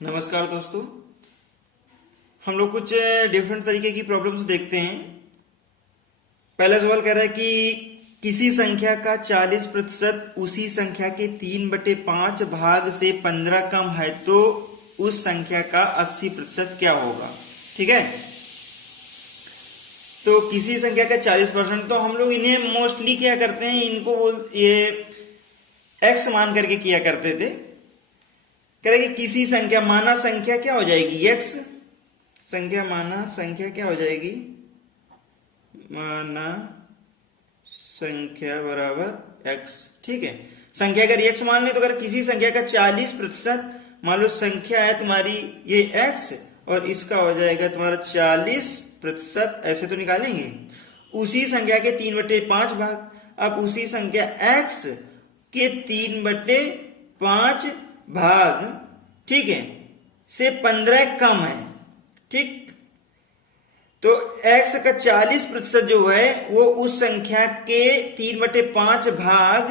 नमस्कार दोस्तों। हम लोग कुछ डिफरेंट तरीके की प्रॉब्लम्स देखते हैं। पहला सवाल कह रहा है कि किसी संख्या का 40% उसी संख्या के 3/5 भाग से 15 कम है तो उस संख्या का 80% क्या होगा। ठीक है, तो किसी संख्या का 40%, तो हम लोग इन्हें मोस्टली क्या करते हैं, इनको ये एक्स मान करके किया करते थे। करेंगे किसी संख्या माना संख्या क्या हो जाएगी, एक्स संख्या माना संख्या क्या हो जाएगी, माना संख्या बराबर एक्स। ठीक है, संख्या अगर एक्स मान ले तो अगर किसी संख्या का 40%, मान लो संख्या है तुम्हारी ये एक्स और इसका हो जाएगा तुम्हारा 40%, ऐसे तो निकालेंगे। उसी संख्या के 3/5 भाग, अब उसी संख्या एक्स के 3/5 भाग, ठीक है, से 15 कम है। ठीक, तो x का 40% जो है वो उस संख्या के 3/5 भाग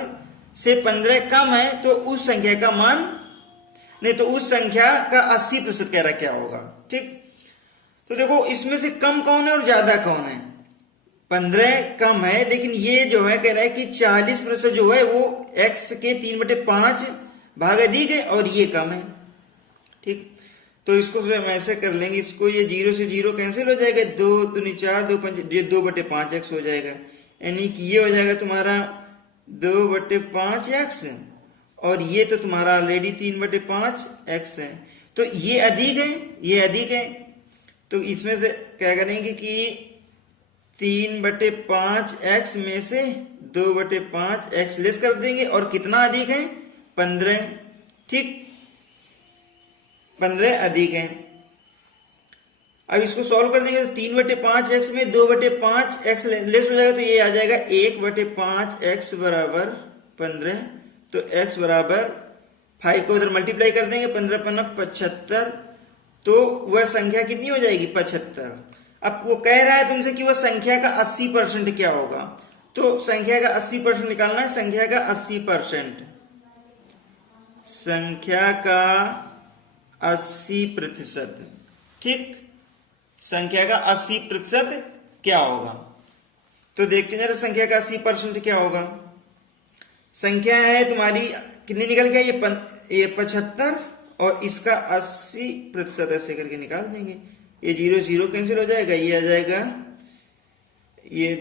से 15 कम है, तो उस संख्या का मान नहीं, तो उस संख्या का 80% कह रहा क्या होगा। ठीक, तो देखो इसमें से कम कौन है और ज्यादा कौन है। 15 कम है, लेकिन ये जो है कह रहा है कि 40% जो है वो x के 3/5 भाग अधिक है और ये कम है। ठीक, तो इसको हम ऐसे कर लेंगे, इसको ये 0 से 0 कैंसिल हो जाएगा, 2 दूनी 4, 2 5, ये 2/5x हो जाएगा, यानी कि ये हो जाएगा तुम्हारा 2/5x और ये तो तुम्हारा ऑलरेडी 3/5x है, तो ये अधिक है, ये अधिक है। तो इसमें से क्या करेंगे कि 3/5x में से 2/5x लेस कर देंगे और कितना अधिक है, 15। ठीक, 15 अधिक है। अब इसको सॉल्व कर देंगे तो 3/5x में 2/5x लेस हो जाएगा, तो ये आ जाएगा 1/5x बराबर 15। तो x बराबर 5 को उधर मल्टीप्लाई कर देंगे, 15×5 75, तो वह संख्या कितनी हो जाएगी, 75। अब वो कह रहा है तुमसे कि वह संख्या का 80% क्या होगा, तो संख्या का 80% निकालना है। संख्या का 80%, संख्या का 80%, ठीक, संख्या का 80% क्या होगा। तो देखते हैं जरा संख्या का 80% क्या होगा। संख्या है तुम्हारी कितनी निकल गया, ये 75 और इसका 80% ऐसे करके निकाल देंगे। ये 0 0 कैंसिल हो जाएगा, ये आ जाएगा ये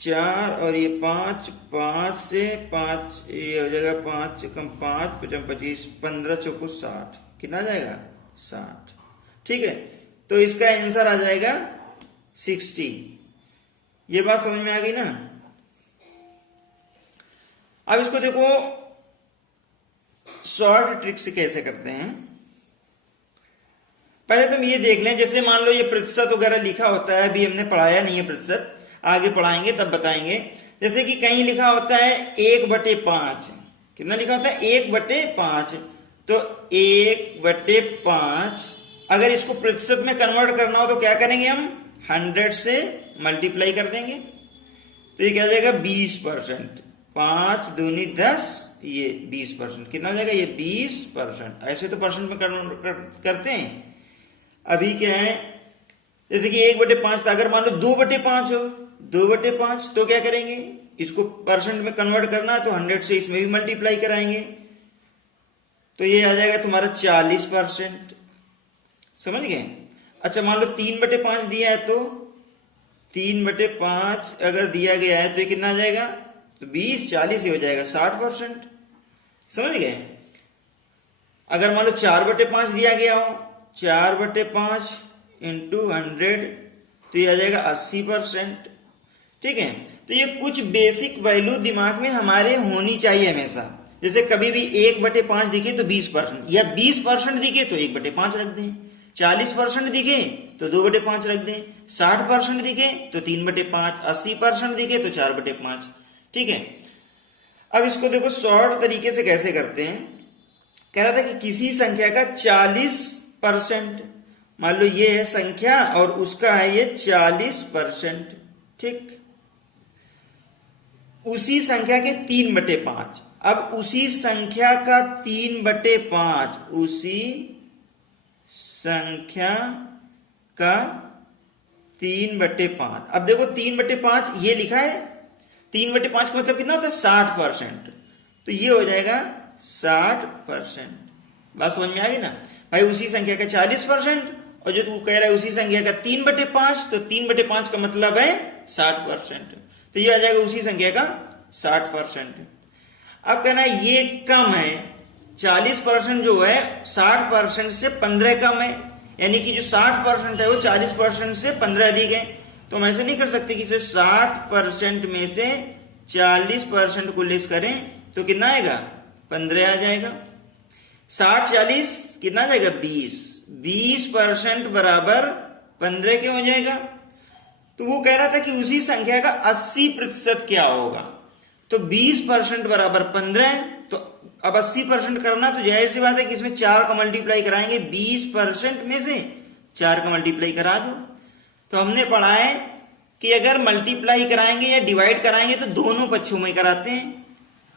4 और ये 5, 5 से 5 ये हो जाएगा 5 कम 5 5 25, 15 चौको 60, कितना आ जाएगा 60। ठीक है, तो इसका आंसर आ जाएगा 60। ये बात समझ में आ गई ना। अब इसको देखो शॉर्ट ट्रिक से कैसे करते हैं। पहले तुम ये देख लें, जैसे मान लो ये प्रतिशत वगैरह लिखा होता है, अभी हमने पढ़ाया नहीं है प्रतिशत, आगे पढ़ाएंगे तब बताएंगे। जैसे कि कहीं लिखा होता है 1/5, कितना लिखा होता है 1/5, तो 1/5 अगर इसको प्रतिशत में कन्वर्ट करना हो तो क्या करेंगे, हम 100 से मल्टीप्लाई कर देंगे, तो ये क्या जाएगा 20%। 5 दूनी 10, ये 20%, कितना हो जाएगा ये 20%। ऐसे तो परसेंट में कन्वर्ट करते हैं। अभी क्या है, जैसे कि 1/5 था, अगर मान लो 2/5 हो, 2/5 तो क्या करेंगे, इसको परसेंट में कन्वर्ट करना है तो 100 से इसमें भी मल्टीप्लाई कराएंगे, तो ये आ जाएगा तुम्हारा 40%। समझ गए। अच्छा मान लो 3/5 दिया है, तो 3/5 अगर दिया गया है तो ये कितना आ जाएगा, तो 20 40 ही हो जाएगा 60%। समझ गए। अगर मान लो 4/5 दिया गया हो, 4/5 इंटू 100, तो ये आ जाएगा 80%। ठीक है, तो ये कुछ बेसिक वैल्यू दिमाग में हमारे होनी चाहिए हमेशा। जैसे कभी भी 1/5 दिखे तो 20%, या 20% दिखे तो 1/5 रख दें, 40% दिखे तो 2/5 रख दें, 60% दिखे तो 3/5, 80% दिखे तो 4/5। ठीक है, अब इसको देखो शॉर्ट तरीके से कैसे करते हैं। कह रहा था कि किसी संख्या का 40%, मान लो ये है संख्या और उसका है ये 40%। ठीक, उसी संख्या के 3/5, अब उसी संख्या का 3/5, उसी संख्या का 3/5। अब देखो 3/5 ये लिखा है, 3/5 का मतलब कितना होता है 60%, तो ये हो जाएगा 60%। बात समझ में आ गई ना भाई। उसी संख्या का 40% और जो तू कह रहा है उसी संख्या का 3/5, तो 3/5 का मतलब है 60%, तो ये आ जाएगा उसी संख्या का 60%। अब कहना है ये कम है, 40% जो है 60% से 15 कम है, यानी कि जो 60% है वो 40% से 15 अधिक है। तो हम ऐसे नहीं कर सकते कि 60% में से 40% को लेस करें तो कितना आएगा 15 आ जाएगा। 60-40 कितना आ जाएगा 20% बराबर 15 क्यों हो जाएगा। तो वो कह रहा था कि उसी संख्या का 80% क्या होगा, तो 20% बराबर 15 है। तो अब 80% करना तो जाहिर सी बात है कि इसमें 4 का मल्टीप्लाई कराएंगे, 20% में से 4 का मल्टीप्लाई करा दो। तो हमने पढ़ा है कि अगर मल्टीप्लाई कराएंगे या डिवाइड कराएंगे तो दोनों पक्षों में कराते हैं,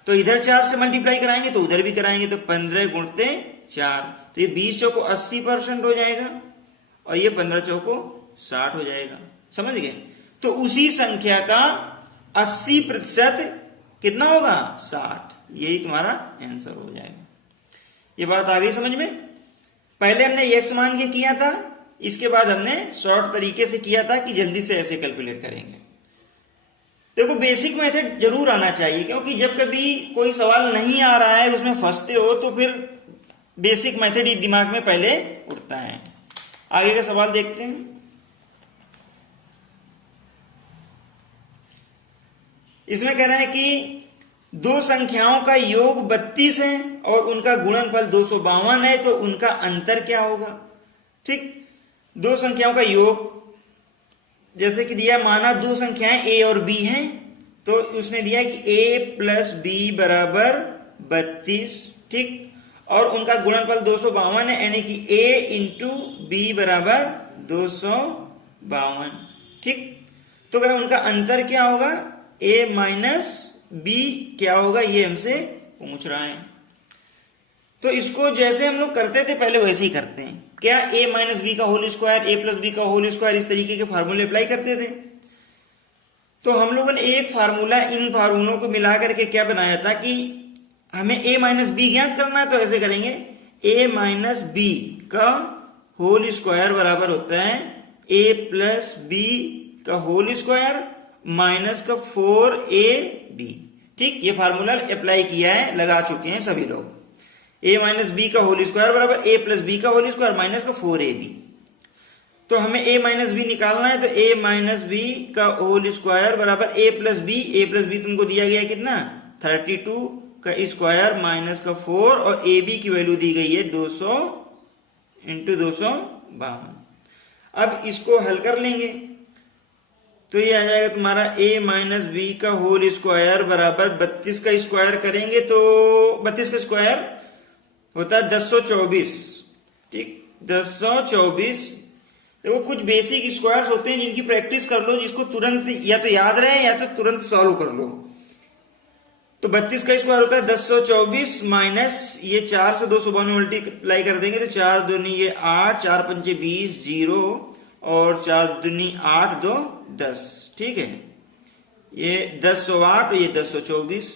तो इधर 4 से मल्टीप्लाई कराएंगे तो उधर भी कराएंगे, तो 15 गुणते 4, तो ये 20 चौको 80% हो जाएगा और ये 15 चौको 60 हो जाएगा। समझ गए। तो उसी संख्या का 80% कितना होगा 60, यही तुम्हारा आंसर हो जाएगा। ये बात आ गई समझ में। पहले हमने x मान के किया था, इसके बाद हमने शॉर्ट तरीके से किया था कि जल्दी से ऐसे कैलकुलेट करेंगे। देखो बेसिक मेथड जरूर आना चाहिए, क्योंकि जब कभी कोई सवाल नहीं आ रहा है उसमें फंसते हो तो फिर बेसिक मेथड ही दिमाग में पहले उठता है। आगे का सवाल देखते हैं। इसमें कह रहा है कि दो संख्याओं का योग 32 है और उनका गुणनफल 252 है, तो उनका अंतर क्या होगा। ठीक, दो संख्याओं का योग जैसे कि दिया, माना दो संख्याएं a और b हैं, तो उसने दिया कि a प्लस बी बराबर 32। ठीक, और उनका गुणनफल 252 है, यानी कि a इंटू बी बराबर 252। ठीक, तो अगर उनका अंतर क्या होगा a माइनस बी क्या होगा, ये हमसे पूछ रहा है। तो इसको जैसे हम लोग करते थे पहले वैसे ही करते हैं। क्या a माइनस बी का whole square, a plus b का होल स्क्वायर, इस तरीके के फार्मूले अप्लाई करते थे। तो हम लोगों ने एक फार्मूला इन फार्मूलों को मिला करके क्या बनाया था कि हमें a माइनस बी ज्ञात करना है, तो ऐसे करेंगे a माइनस बी का होल स्क्वायर बराबर होता है a प्लस बी का होल स्क्वायर माइनस का 4ab। ठीक, ये फार्मूला अप्लाई किया है, लगा चुके हैं सभी लोग। a माइनस बी का होल स्क्वायर बराबर a प्लस बी का होल स्क्वायर माइनस का 4ab। तो हमें a माइनस बी निकालना है, तो a माइनस बी का होल स्क्वायर बराबर a प्लस बी तुमको दिया गया है कितना 32 का स्क्वायर माइनस का 4, और ab की वैल्यू दी गई है 200 इंटू 252। अब इसको हल कर लेंगे तो ये आ जाएगा तुम्हारा a माइनस बी का होल स्क्वायर बराबर 32 का स्क्वायर करेंगे तो 32 का स्क्वायर होता है 1024। ठीक, 1024। देखो कुछ बेसिक स्क्वायर्स होते हैं जिनकी प्रैक्टिस कर लो, जिसको तुरंत या तो याद रहे या तो तुरंत सॉल्व कर लो। तो 32 का स्क्वायर होता है 1024 माइनस ये 4 से 252 मल्टीप्लाई कर देंगे तो 4 दूनी ये 8, 4 पंचे 20, 0 और 4 दूनी 8, 2 10। ठीक है, ये 1008 और ये 1024,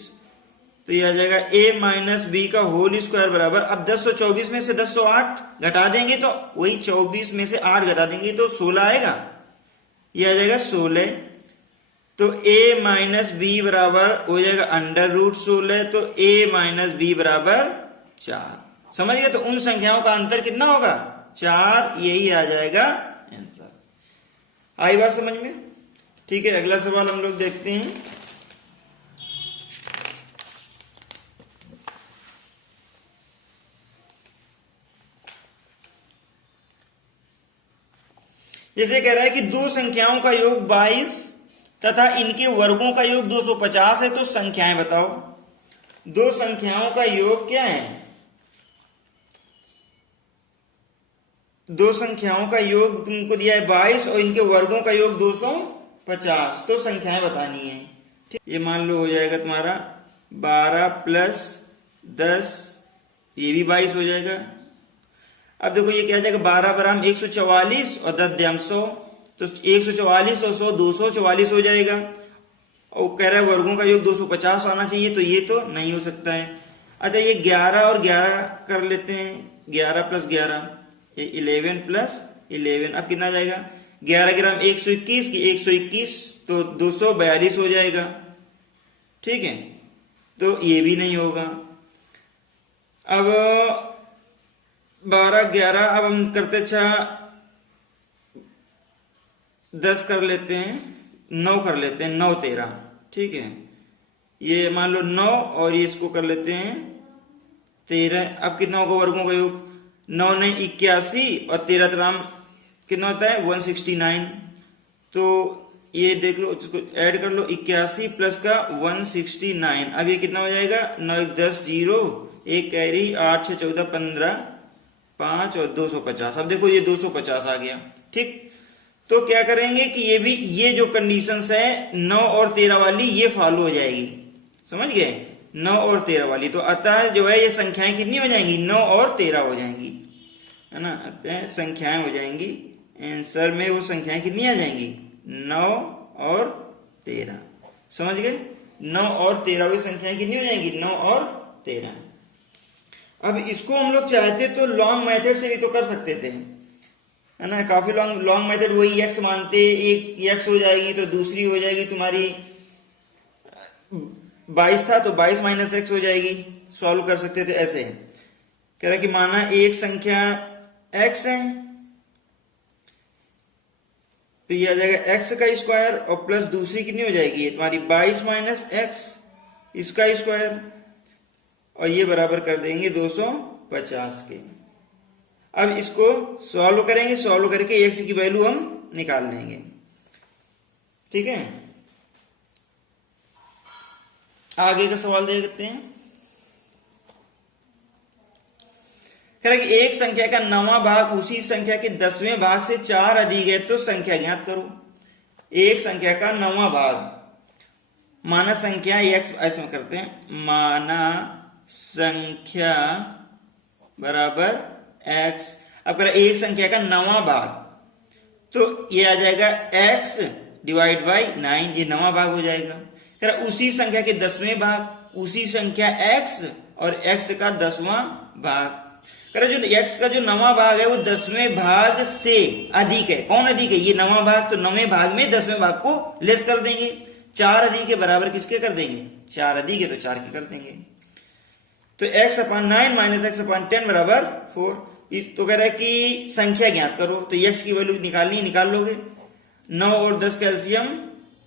तो ये आ जाएगा a माइनस बी का होल स्क्वायर बराबर, अब 1024 में से 1008 घटा देंगे तो वही 24 में से 8 घटा देंगे तो 16 आएगा, ये आ जाएगा 16। तो a माइनस बी बराबर हो जाएगा अंडर रूट 16, तो a माइनस बी बराबर 4। समझ गए। तो उन संख्याओं का अंतर कितना होगा 4, यही आ जाएगा आंसर। आई बात समझ में। ठीक है, अगला सवाल हम लोग देखते हैं। जैसे कह रहा है कि दो संख्याओं का योग 22 तथा इनके वर्गों का योग 250 है, तो संख्याएं बताओ। दो संख्याओं का योग क्या है, दो संख्याओं का योग तुमको दिया है 22 और इनके वर्गों का योग 250, तो संख्याएं बतानी है। ठीक, ये मान लो हो जाएगा तुम्हारा 12 प्लस 10, ये भी 22 हो जाएगा। अब देखो ये क्या आ जाएगा, 12 बराम 144 और 10 द्याम 100, तो 144 और 100 244 हो जाएगा। और कह रहा है वर्गों का योग 250 आना चाहिए, तो ये तो नहीं हो सकता है। अच्छा ये 11 और 11 कर लेते हैं, 11 प्लस 11 11 प्लस 11, अब कितना आ जाएगा, 11 ग्राम 121 की 121 तो 242 हो जाएगा। ठीक है, तो ये भी नहीं होगा। अब 12 11, अब हम करते 10 कर लेते हैं, 9 कर लेते हैं, 9 13। ठीक है, ये मान लो 9 और ये इसको कर लेते हैं 13। अब कितना होगा वर्गों का योग, 9 9 81 और 13 13 कितना होता है 169। तो ये देख लो, इसको ऐड कर लो, 81 प्लस का 169। अब ये कितना हो जाएगा, 9 1 10 0, एक कैरी 8 6 14 15 5 और 250। अब देखो ये 250 आ गया। ठीक, तो क्या करेंगे कि ये भी, ये जो कंडीशंस है 9 और 13 वाली ये फॉलो हो जाएगी, समझ गए, 9 और 13 वाली। तो अतः जो है ये संख्याएं कितनी हो जाएंगी, 9 और 13 हो जाएंगी, है ना। अतः संख्याएं हो जाएंगी, आंसर में वो संख्याएं कितनी आ जाएंगी, 9 और 13। समझ गए, 9 और 13 हुई संख्याएं कितनी हो जाएंगी, 9 और 13। अब इसको हम लोग चाहते तो लॉन्ग मेथड से भी तो कर सकते थे, है ना। काफी लॉन्ग मेथड, वही x मानते, एक x हो जाएगी तो दूसरी हो जाएगी तुम्हारी 22 था तो 22 माइनस x हो जाएगी, सॉल्व कर सकते थे ऐसे। कह रहा कि माना एक संख्या x है तो ये आ जाएगा x का स्क्वायर और प्लस दूसरी कितनी हो जाएगी तुम्हारी 22 माइनस x इसका स्क्वायर, और ये बराबर कर देंगे 250 के। अब इसको सॉल्व करेंगे, सॉल्व करके x की वैल्यू हम निकाल लेंगे। ठीक है, आगे का सवाल देखते हैं। कह रहा कि एक संख्या का 9वां भाग उसी संख्या के 10वें भाग से 4 अधिक है तो संख्या ज्ञात करो। एक संख्या का 9वां भाग, माना संख्या x, ऐसे करते हैं, माना संख्या बराबर x। अब कह रहा एक संख्या का 9वां भाग, तो ये आ जाएगा x डिवाइड बाई 9, ये 9वां भाग हो जाएगा। कह रहा उसी संख्या के 10वें भाग, उसी संख्या x और x का 10वां भाग। कह रहा जो x का जो 9वां भाग है वो 10वें भाग से अधिक है। कौन अधिक है, ये 9वां भाग, तो 9वें भाग में 10वें भाग को लेस कर देंगे। 4 अधिक के बराबर किसके कर देंगे, 4 अधिक है तो 4 के कर देंगे। तो x/9 माइनस x/10 बराबर 4। तो कह रहा है कि संख्या ज्ञात करो, तो x की वैल्यू निकालनी है, निकाल लोगे। 9 और 10 का एलसीएम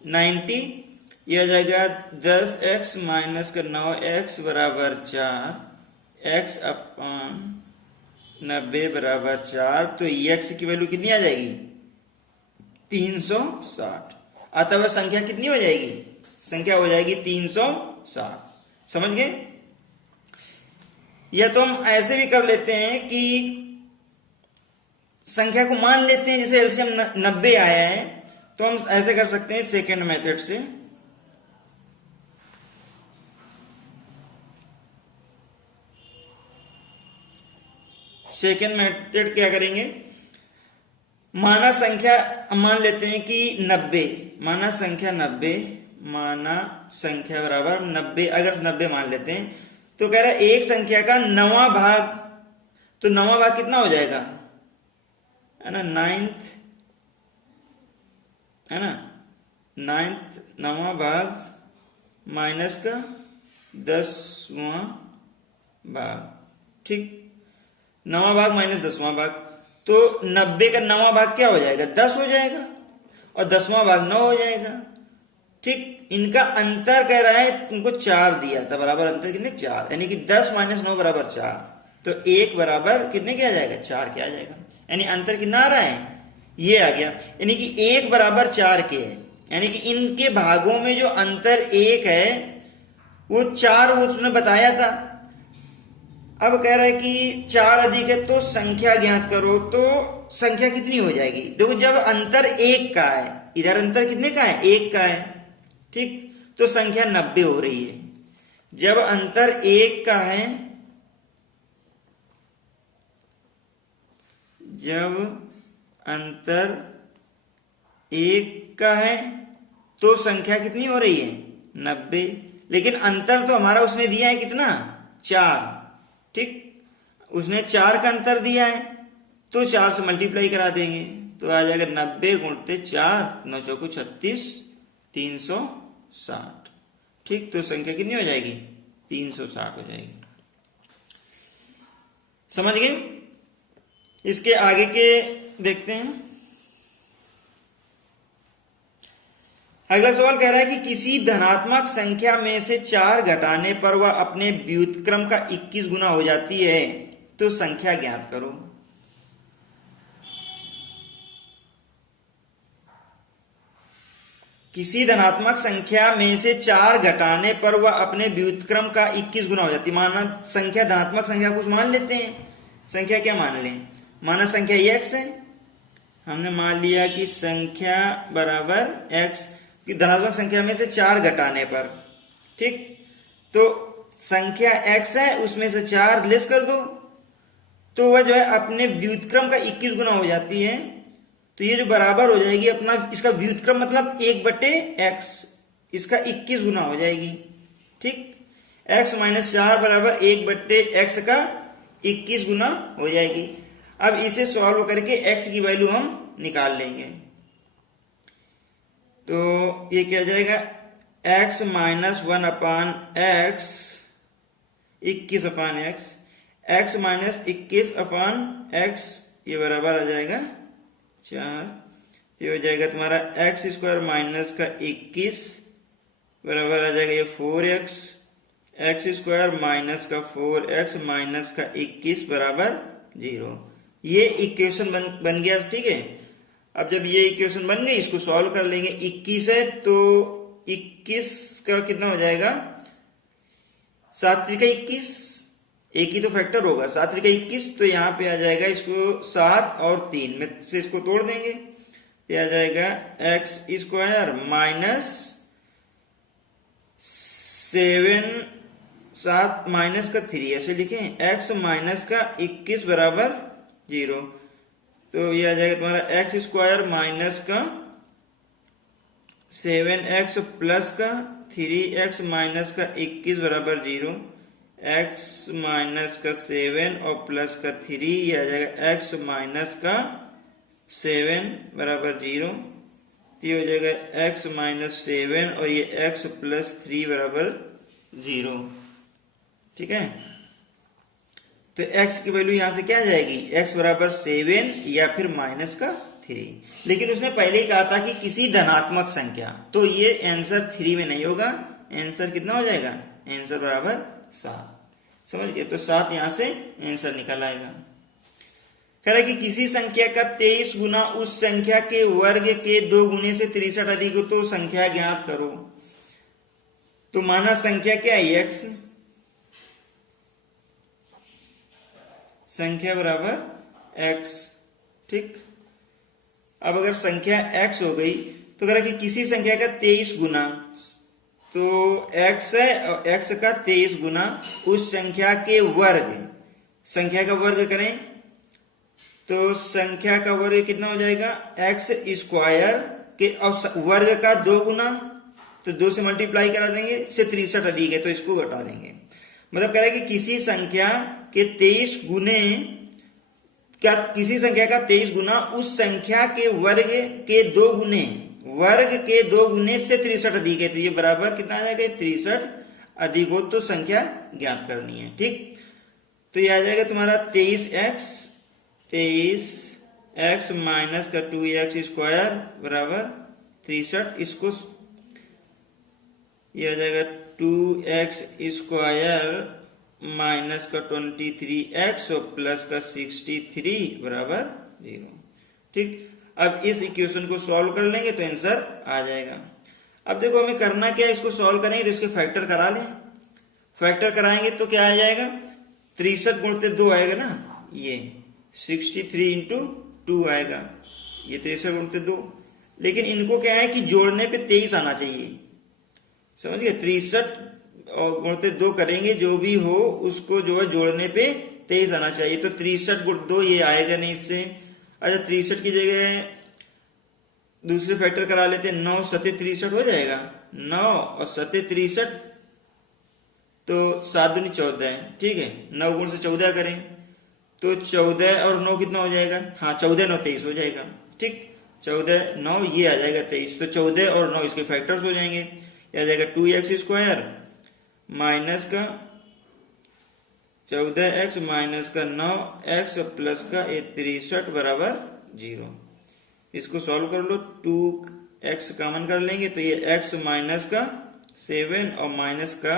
90, यह आ जाएगा 10x माइनस का 9x बराबर 4, x/90 बराबर 4। तो x की वैल्यू कितनी आ जाएगी, 360। अतः वह संख्या कितनी हो जाएगी, संख्या हो जाएगी 360। समझ गए। या तो हम ऐसे भी कर लेते हैं कि संख्या को मान लेते हैं, जैसे एलसीएम 90 आया है तो हम ऐसे कर सकते हैं सेकेंड मेथड से। सेकेंड मेथड क्या करेंगे, माना संख्या मान लेते हैं कि 90, माना संख्या 90, माना संख्या बराबर 90, अगर 90 मान लेते हैं तो कह रहा है एक संख्या का 9वां भाग, तो 9वां भाग कितना हो जाएगा, है ना, 9th, है ना, 9th 9वां भाग माइनस का 10वां भाग। ठीक, 9वां भाग माइनस 10वां भाग, तो 90 का 9वां भाग क्या हो जाएगा, 10 हो जाएगा, और 10वां भाग 9 हो जाएगा। ठीक, इनका अंतर कह रहा है, इनको 4 दिया था, बराबर अंतर कितने 4, यानी कि 10 माइनस 9 बराबर 4, तो 1 बराबर कितने के आ जाएगा, 4 के आ जाएगा। यानी अंतर कितना आ रहा है, ये आ गया, यानी कि 1 बराबर 4 के है, यानी कि इनके भागों में जो अंतर 1 है वो 4 वो तुमने बताया था। अब कह रहा है कि 4 अधिक है तो संख्या ज्ञात करो, तो संख्या कितनी हो जाएगी, देखो जब अंतर 1 का है, इधर अंतर कितने का है, 1 का है। ठीक, तो संख्या 90 हो रही है। जब अंतर 1 का है जब अंतर 1 का है तो संख्या कितनी हो रही है 90। लेकिन अंतर तो हमारा उसने दिया है कितना 4, ठीक, उसने 4 का अंतर दिया है तो 4 से मल्टीप्लाई करा देंगे तो आ जाएगा 90 गुणते 4, 9 चौको 36, 360, ठीक। तो संख्या कितनी हो जाएगी 360 हो जाएगी। समझ गए। इसके आगे के देखते हैं। अगला सवाल कह रहा है कि किसी धनात्मक संख्या में से 4 घटाने पर वह अपने व्युत्क्रम का 21 गुना हो जाती है तो संख्या ज्ञात करो। किसी धनात्मक संख्या में से 4 घटाने पर वह अपने व्युत्क्रम का 21 गुना हो जाती है। माना संख्या धनात्मक संख्या कुछ मान लेते हैं। संख्या क्या मान लें, माना संख्या x है, हमने मान लिया कि संख्या बराबर x की धनात्मक संख्या में से 4 घटाने पर, ठीक, तो संख्या x है उसमें से 4 लेस कर दो तो वह जो है अपने व्युत्क्रम का 21 गुना हो जाती है। तो ये जो बराबर हो जाएगी अपना, इसका व्युत्क्रम मतलब 1/x, इसका 21 गुना हो जाएगी, ठीक। x माइनस 4 बराबर 1/x का 21 गुना हो जाएगी। अब इसे सॉल्व करके x की वैल्यू हम निकाल लेंगे तो ये क्या हो जाएगा x minus 1/x 21/x, x minus 21/x, ये बराबर आ जाएगा 4। तो हो जाएगा तुम्हारा x स्क्वायर माइनस का 21 बराबर आ जाएगा ये 4x, x स्क्वायर माइनस का 4x माइनस का 21 बराबर 0। ये इक्वेशन बन गया, ठीक है। अब जब ये इक्वेशन बन गई इसको सॉल्व कर लेंगे। 21 है तो 21 का कितना हो जाएगा 7 त्रिका 21, एक ही तो फैक्टर होगा 7 त्रिका 21, तो यहाँ पे आ जाएगा इसको 7 और 3 में से इसको तोड़ देंगे तो आ जाएगा x स्क्वायर माइनस 7 माइनस का 3, ऐसे लिखें x माइनस का 21 बराबर 0। तो ये आ जाएगा तुम्हारा x स्क्वायर माइनस का 7x प्लस का 3x माइनस का 21 बराबर 0, x माइनस का 7 और प्लस का 3, ये आ जाएगा x माइनस का 7 बराबर 0। तो ये हो जाएगा x माइनस 7 और ये x प्लस 3 बराबर 0, ठीक है। तो x की वैल्यू यहां से क्या आ जाएगी x बराबर 7 या फिर माइनस का 3। लेकिन उसने पहले ही कहा था कि किसी धनात्मक संख्या, तो ये आंसर 3 में नहीं होगा, आंसर कितना हो जाएगा आंसर बराबर 7। समझ गए। तो 7 यहां से आंसर निकल आएगा। कह रहा है कि किसी संख्या का 23 गुना उस संख्या के वर्ग के 2 गुने से 63 अधिक हो तो संख्या ज्ञात करो। तो माना संख्या क्या है x, संख्या बराबर x, ठीक। अब अगर संख्या x हो गई तो अगर कि किसी संख्या का 23 गुना, तो x है और x का 23 गुना उस संख्या के वर्ग, संख्या का वर्ग करें तो संख्या का वर्ग कितना हो जाएगा x स्क्वायर के और वर्ग का 2 गुना, तो 2 से मल्टीप्लाई करा देंगे, से 63 अधिक है तो इसको घटा देंगे। मतलब कह रहा है कि किसी संख्या के 23 गुने, क्या किसी संख्या का 23 गुना उस संख्या के वर्ग के 2 गुने, वर्ग के 2 गुने से 63 अधिक है, तो ये बराबर कितना आ जाएगा 63 अधिक हो तो संख्या ज्ञात करनी है, ठीक। तो ये आ जाएगा तुम्हारा 23x माइनस का 2x स्क्वायर बराबर 63, इसको ये आ जाएगा 2x स्क्वायर माइनस का 23x और प्लस का 63 बराबर 0, ठीक। अब इस इक्वेशन को सॉल्व कर लेंगे तो आंसर आ जाएगा। अब देखो हमें करना क्या है, इसको सॉल्व करेंगे तो इसके फैक्टर करा लें। फैक्टर कराएंगे तो क्या आ जाएगा 63 गुणते 2 आएगा ना, ये 63 इंटू 2 आएगा, ये 63 गुणते 2। लेकिन इनको क्या है कि जोड़ने पे 23 आना चाहिए, समझ गए। 63 और गुणते 2 करेंगे जो भी हो उसको जो है जोड़ने पे 23 आना चाहिए। तो 63 गुण 2 ये आएगा नहीं इससे, अच्छा 63 की जगह दूसरे फैक्टर करा लेते हैं, 9 सत्ते 63 हो जाएगा, 9 और सत्ते 63 तो 7 दूनी 14 है, ठीक है। 9 गुण से 14 करें तो 14 और 9 कितना हो जाएगा, हाँ 14 9 23 हो जाएगा, ठीक। 14 9 ये आ जाएगा 23, तो 14 और 9 इसके फैक्टर्स हो जाएंगे, ये आ जाएगा 2x² माइनस का 14x माइनस का 9x प्लस का 63 बराबर 0। इसको सॉल्व कर लो, 2x कॉमन कर लेंगे तो ये x माइनस का 7 और माइनस का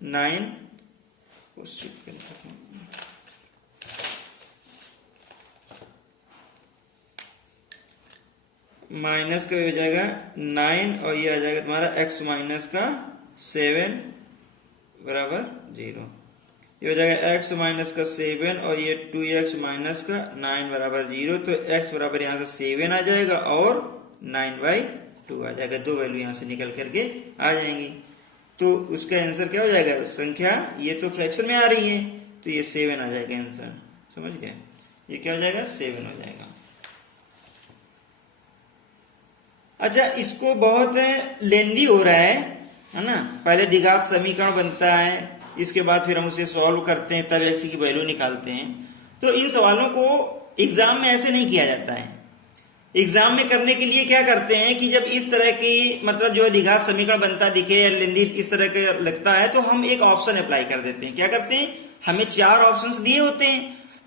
9 माइनस का हो जाएगा 9 और ये आ जाएगा तुम्हारा x माइनस का 7 बराबर 0। ये हो जाएगा x माइनस का 7 और ये 2x माइनस का 9 बराबर 0। तो x बराबर यहाँ से 7 आ जाएगा और 9/2 आ जाएगा, दो वैल्यू यहाँ से निकल करके आ जाएंगी। तो उसका आंसर क्या हो जाएगा, संख्या ये तो फ्रैक्शन में आ रही है तो ये 7 आ जाएगा आंसर, समझ गए। ये क्या हो जाएगा, 7 हो जाएगा। अच्छा इसको बहुत लेंदी हो रहा है ना, पहले द्विघात समीकरण बनता है, इसके बाद फिर हम उसे सॉल्व करते हैं, तब x की वैल्यू निकालते हैं। तो इन सवालों को एग्जाम में ऐसे नहीं किया जाता है। एग्जाम में करने के लिए क्या करते हैं कि जब इस तरह की मतलब जो है द्विघात समीकरण बनता दिखे या लेंदी इस तरह का लगता है तो हम एक ऑप्शन अप्लाई कर देते हैं। क्या करते हैं, हमें 4 ऑप्शंस दिए होते हैं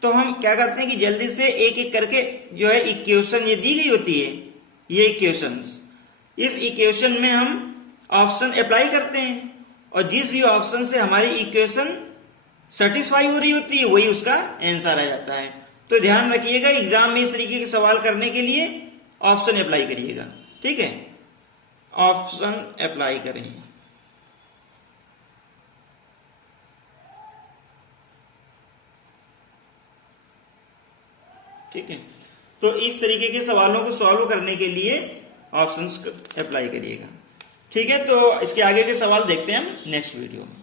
तो हम क्या करते हैं कि जल्दी से एक एक करके जो है इक्वेशन ये दी गई होती है, ये इक्वेशंस, इस इक्वेशन में हम ऑप्शन अप्लाई करते हैं और जिस भी ऑप्शन से हमारी इक्वेशन सेटिस्फाई हो रही होती है वही उसका आंसर आ जाता है। तो ध्यान रखिएगा एग्जाम में इस तरीके के सवाल करने के लिए ऑप्शन अप्लाई करिएगा, ठीक है, ऑप्शन अप्लाई करें। ठीक है, तो इस तरीके के सवालों को सॉल्व करने के लिए ऑप्शंस अप्लाई करिएगा, ठीक है। तो इसके आगे के सवाल देखते हैं हम नेक्स्ट वीडियो में।